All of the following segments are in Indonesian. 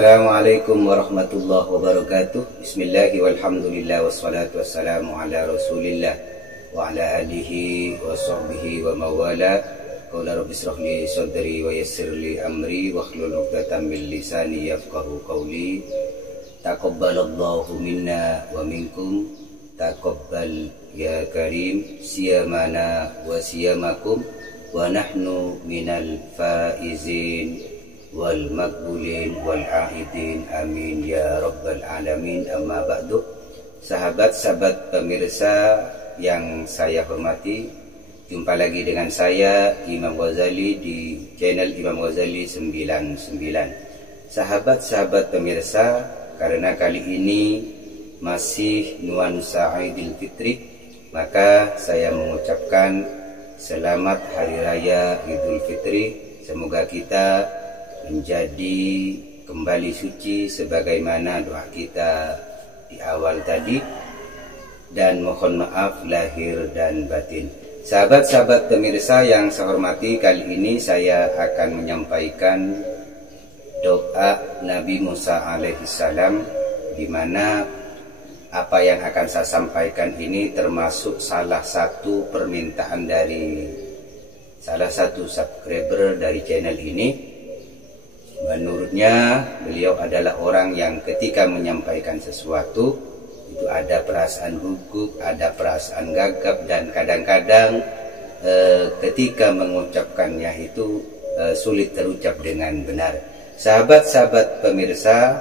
Assalamualaikum warahmatullahi wabarakatuh. Bismillahirrahmanirrahim. Walhamdulillah wassalatu wassalamu ala Rasulillah wa ala alihi wa sahbihi wa mawala. Qala rabbi israh li sadri wa yassir li amri wa hlul 'uqdatam min lisani yafqahu qawli. Taqabbalallahu minna wa minkum. Taqabbal ya karim siyamana wa siyamakum wa nahnu minal faizin wal makbulin wal aidin amin ya rabbal alamin. Amma ba'du. Sahabat-sahabat pemirsa yang saya hormati, jumpa lagi dengan saya Imam Ghazali di channel Imam Ghazali 99. Sahabat-sahabat pemirsa, karena kali ini masih nuansa Idul Fitri, maka saya mengucapkan selamat hari raya Idul Fitri. Semoga kita menjadi kembali suci sebagaimana doa kita di awal tadi, dan mohon maaf lahir dan batin. Sahabat-sahabat pemirsa yang saya hormati, kali ini saya akan menyampaikan doa Nabi Musa alaihissalam, di mana apa yang akan saya sampaikan ini termasuk salah satu permintaan dari salah satu subscriber dari channel ini. Menurutnya beliau adalah orang yang ketika menyampaikan sesuatu itu ada perasaan gugup, ada perasaan gagap, dan kadang-kadang ketika mengucapkannya itu sulit terucap dengan benar. Sahabat-sahabat pemirsa,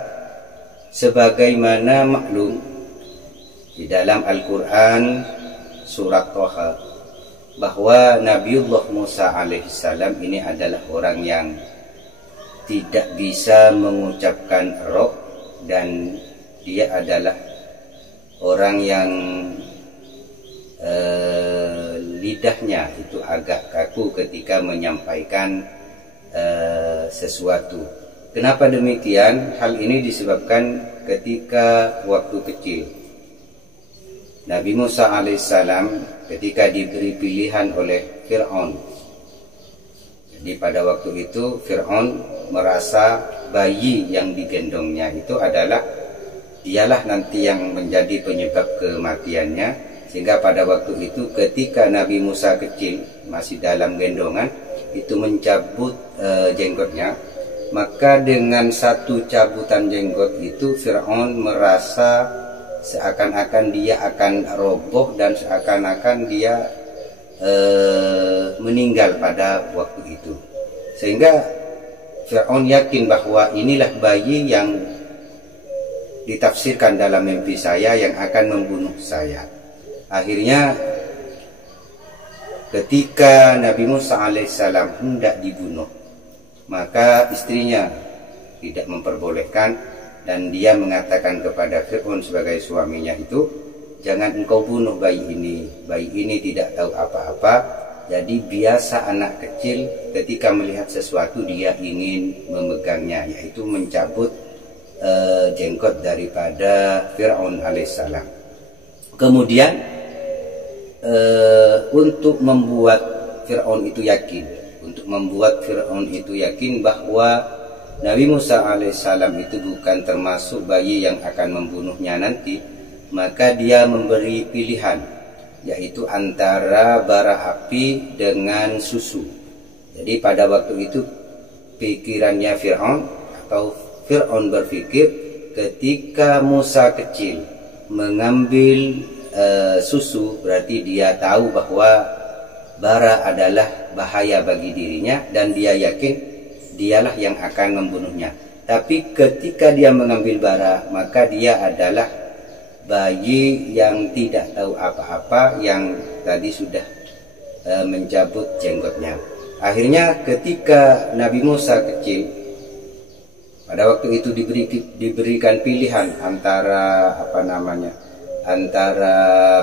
sebagaimana maklum di dalam Al-Quran surat Thaha bahwa Nabiullah Musa alaihissalam ini adalah orang yang tidak bisa mengucapkan roh, dan dia adalah orang yang lidahnya itu agak kaku ketika menyampaikan sesuatu. Kenapa demikian? Hal ini disebabkan ketika waktu kecil Nabi Musa alaihissalam ketika diberi pilihan oleh Fir'aun. Jadi pada waktu itu Fir'aun merasa bayi yang digendongnya itu adalah dialah nanti yang menjadi penyebab kematiannya, sehingga pada waktu itu ketika Nabi Musa kecil masih dalam gendongan itu mencabut jenggotnya, maka dengan satu cabutan jenggot itu Fir'aun merasa seakan-akan dia akan roboh dan seakan-akan dia meninggal pada waktu itu, sehingga Fir'aun yakin bahwa inilah bayi yang ditafsirkan dalam mimpi saya yang akan membunuh saya. Akhirnya ketika Nabi Musa alaihissalam hendak dibunuh, maka istrinya tidak memperbolehkan, dan dia mengatakan kepada Fir'aun sebagai suaminya itu, jangan engkau bunuh bayi ini tidak tahu apa-apa. Jadi biasa anak kecil ketika melihat sesuatu dia ingin memegangnya, yaitu mencabut jenggot daripada Fir'aun alaihissalam. Kemudian untuk membuat Fir'aun itu yakin bahwa Nabi Musa alaihissalam itu bukan termasuk bayi yang akan membunuhnya nanti, maka dia memberi pilihan, yaitu antara bara api dengan susu. Jadi pada waktu itu pikirannya Fir'aun berpikir, ketika Musa kecil mengambil susu, berarti dia tahu bahwa bara adalah bahaya bagi dirinya, dan dia yakin dialah yang akan membunuhnya. Tapi ketika dia mengambil bara, maka dia adalah bayi yang tidak tahu apa-apa, yang tadi sudah mencabut jenggotnya. Akhirnya ketika Nabi Musa kecil pada waktu itu diberikan pilihan antara antara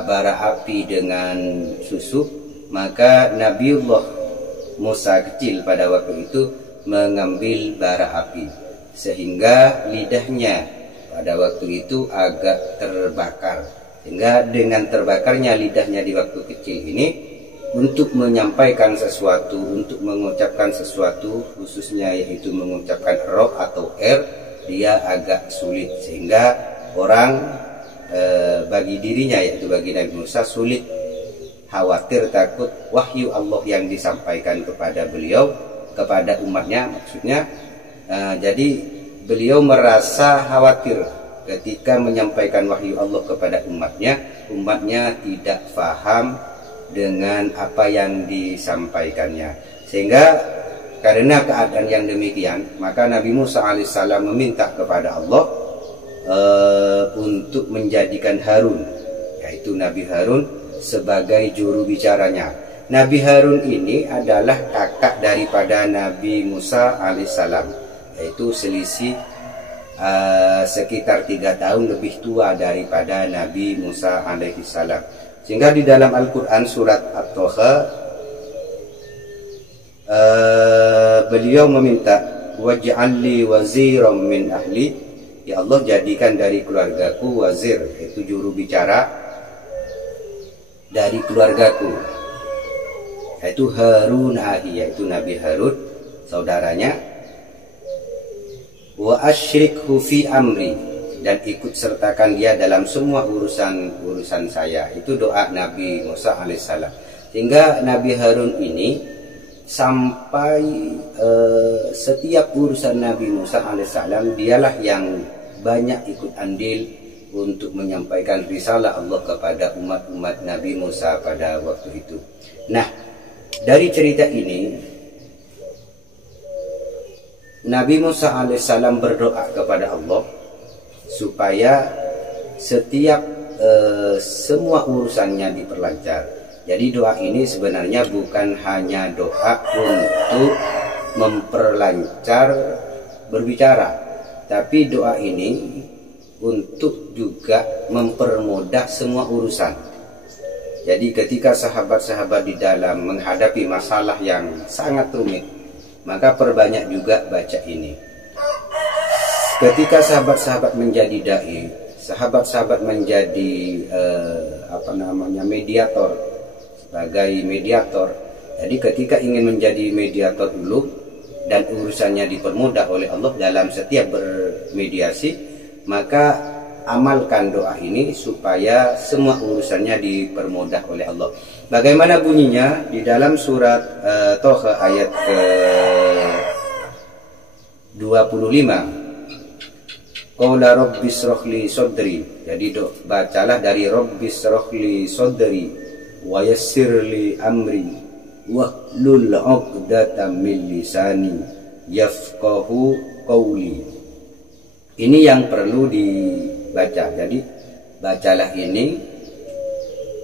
bara api dengan susu, maka Nabiullah Musa kecil pada waktu itu mengambil bara api, sehingga lidahnya pada waktu itu agak terbakar, sehingga dengan terbakarnya lidahnya di waktu kecil ini, untuk menyampaikan sesuatu, untuk mengucapkan sesuatu, khususnya yaitu mengucapkan roh atau dia agak sulit, sehingga orang bagi dirinya, yaitu bagi Nabi Musa, sulit, khawatir, takut wahyu Allah yang disampaikan kepada beliau, kepada umatnya maksudnya. Jadi beliau merasa khawatir ketika menyampaikan wahyu Allah kepada umatnya tidak paham dengan apa yang disampaikannya. Sehingga karena keadaan yang demikian, maka Nabi Musa alaihissalam meminta kepada Allah untuk menjadikan Harun, yaitu Nabi Harun, sebagai juru bicaranya. Nabi Harun ini adalah kakak daripada Nabi Musa alaihissalam, yaitu selisih sekitar 3 tahun lebih tua daripada Nabi Musa alaihissalam. Sehingga di dalam Al-Quran surat At-Taha beliau meminta, waj'alli waziran min ahli, ya Allah jadikan dari keluargaku wazir, yaitu juru bicara dari keluargaku, yaitu Harun ahi, yaitu Nabi Harun saudaranya. Wa asyrikhu fi amri, dan ikut sertakan dia dalam semua urusan saya. Itu doa Nabi Musa alaihissalam. Sehingga Nabi Harun ini sampai setiap urusan Nabi Musa alaihissalam dialah yang banyak ikut andil untuk menyampaikan risalah Allah kepada umat-umat Nabi Musa pada waktu itu. Nah, dari cerita ini Nabi Musa alaihissalam berdoa kepada Allah supaya setiap semua urusannya diperlancar. Jadi doa ini sebenarnya bukan hanya doa untuk memperlancar berbicara, tapi doa ini untuk juga mempermudah semua urusan. Jadi ketika sahabat-sahabat di dalam menghadapi masalah yang sangat rumit, maka perbanyak juga baca ini. Ketika sahabat-sahabat menjadi dai, sahabat-sahabat menjadi mediator, sebagai mediator. Jadi ketika ingin menjadi mediator dulu dan urusannya dipermudah oleh Allah dalam setiap bermediasi, maka amalkan doa ini supaya semua urusannya dipermudah oleh Allah. Bagaimana bunyinya di dalam surat Toha ayat ke-25. Qala rabbis rohli sodri. Jadi bacalah dari rabbis rohli sodri wa yassirli amri wahlul 'uqdatam min lisani yafqahu qawli. Ini yang perlu dibaca. Jadi bacalah ini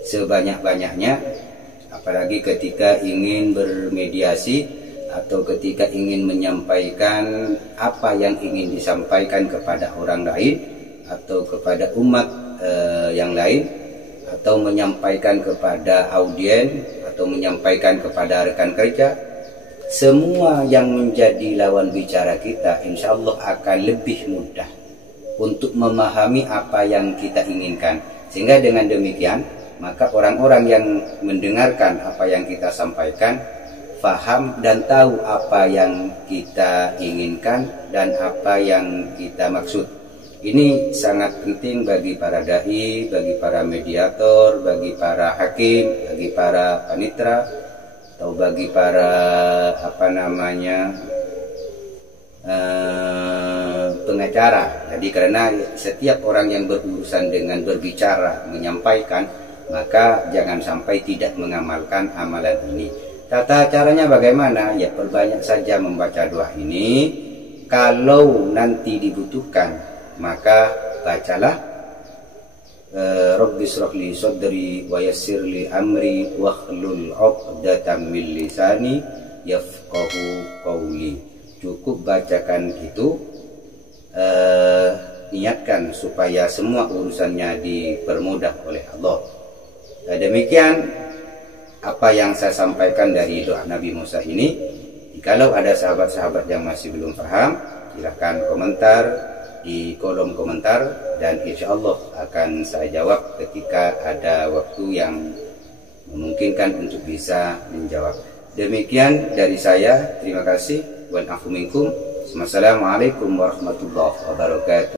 sebanyak-banyaknya, apalagi ketika ingin bermediasi atau ketika ingin menyampaikan apa yang ingin disampaikan kepada orang lain atau kepada umat yang lain, atau menyampaikan kepada audien atau menyampaikan kepada rekan kerja. Semua yang menjadi lawan bicara kita insya Allah akan lebih mudah untuk memahami apa yang kita inginkan. Sehingga dengan demikian maka orang-orang yang mendengarkan apa yang kita sampaikan faham dan tahu apa yang kita inginkan dan apa yang kita maksud. Ini sangat penting bagi para dai, bagi para mediator, bagi para hakim, bagi para panitra, atau bagi para pengacara. Jadi karena setiap orang yang berurusan dengan berbicara, menyampaikan, maka jangan sampai tidak mengamalkan amalan ini. Tata caranya bagaimana? Ya perbanyak saja membaca doa ini. Kalau nanti dibutuhkan, maka bacalah Rabbis rohli sodri wa yassirli amri wahlul 'uqdatam min lisani yafqahu qawli. Cukup bacakan itu, niatkan supaya semua urusannya dipermudah oleh Allah. Demikian apa yang saya sampaikan dari doa Nabi Musa ini. Jikalau ada sahabat-sahabat yang masih belum paham, silahkan komentar di kolom komentar, dan insya Allah akan saya jawab ketika ada waktu yang memungkinkan untuk bisa menjawab. Demikian dari saya, terima kasih. Wal afu minkum. Wassalamualaikum warahmatullahi wabarakatuh.